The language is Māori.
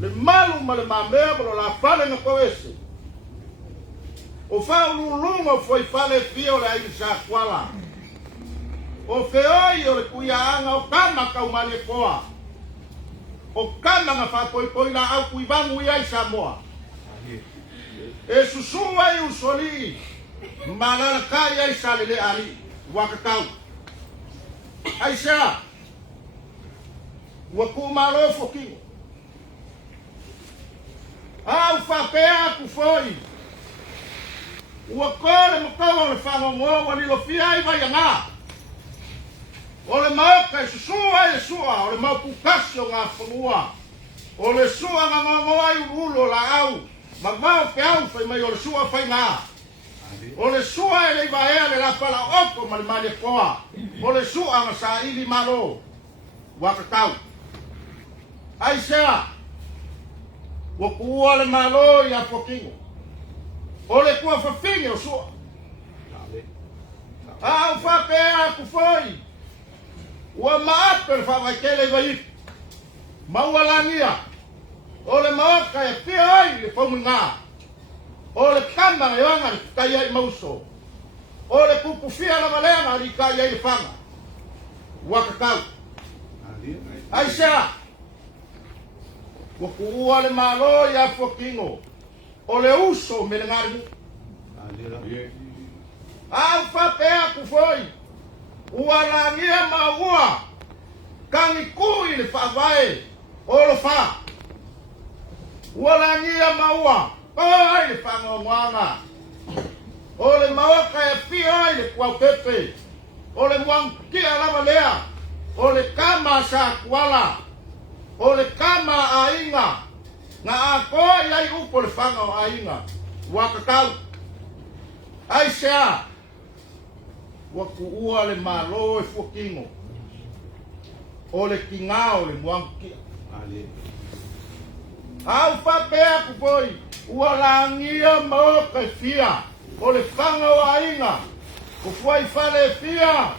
le malu ma le mamea polo la fale na koese. O fa ululunga foi fale fio le ai sa kwala. O feoi o le kuianga o kama kaumane koa. O kama nga fa poi na au kuibangu ia i Samoa. E susua i usoli malala kai ai salele ali wakakau. Ai sa waku malo fokingo. Au fa pea ku foi. Wakole mkawa le fanga mo wani lo fia i vai nga. Ole mauka e susua e sua, ole mauku kasio ngā whanua. Ole sua ngā ngongoa i ulo la au. Magmao pe au fai mai ole sua fai ngā. Ole sua e lei vaea le la pala oko mali mali koa. Ole sua ngā sa ili malo. Wakakau. Ai sea. Wakua le malo i a fokingo. Ole kua fafinge o sua. Au fa pea ku foi. Ua maape le whawakele vai. Maua langia. Ole maoka e pia ai le whamu ngā. Ole kama e wanga le kai ai mauso. Ole kuku fia na malenga li kai ai le whanga. Wakakau. Ai sea. Waku ua le malo i a fokingo. Ole uso me le ngarimu. Au whapea ku foi. Ua langia maua. Kangi kui le whawai. Olo wha. Ua langia maua. Oi le whangongwanga. Ole maoka e pia le kua pepe. Ole muangia lava lea. Ole kama sa kuala. Ole kama ainga. Nga ako iai upo le whanga o ainga. Wakakau. Ai sea. Waku ua le malo e fuakingo. O le kingao le muankia. Au whapea ku poi. Ua langia maoka e fia. O le whanga o ainga. Ku fuai whale e fia.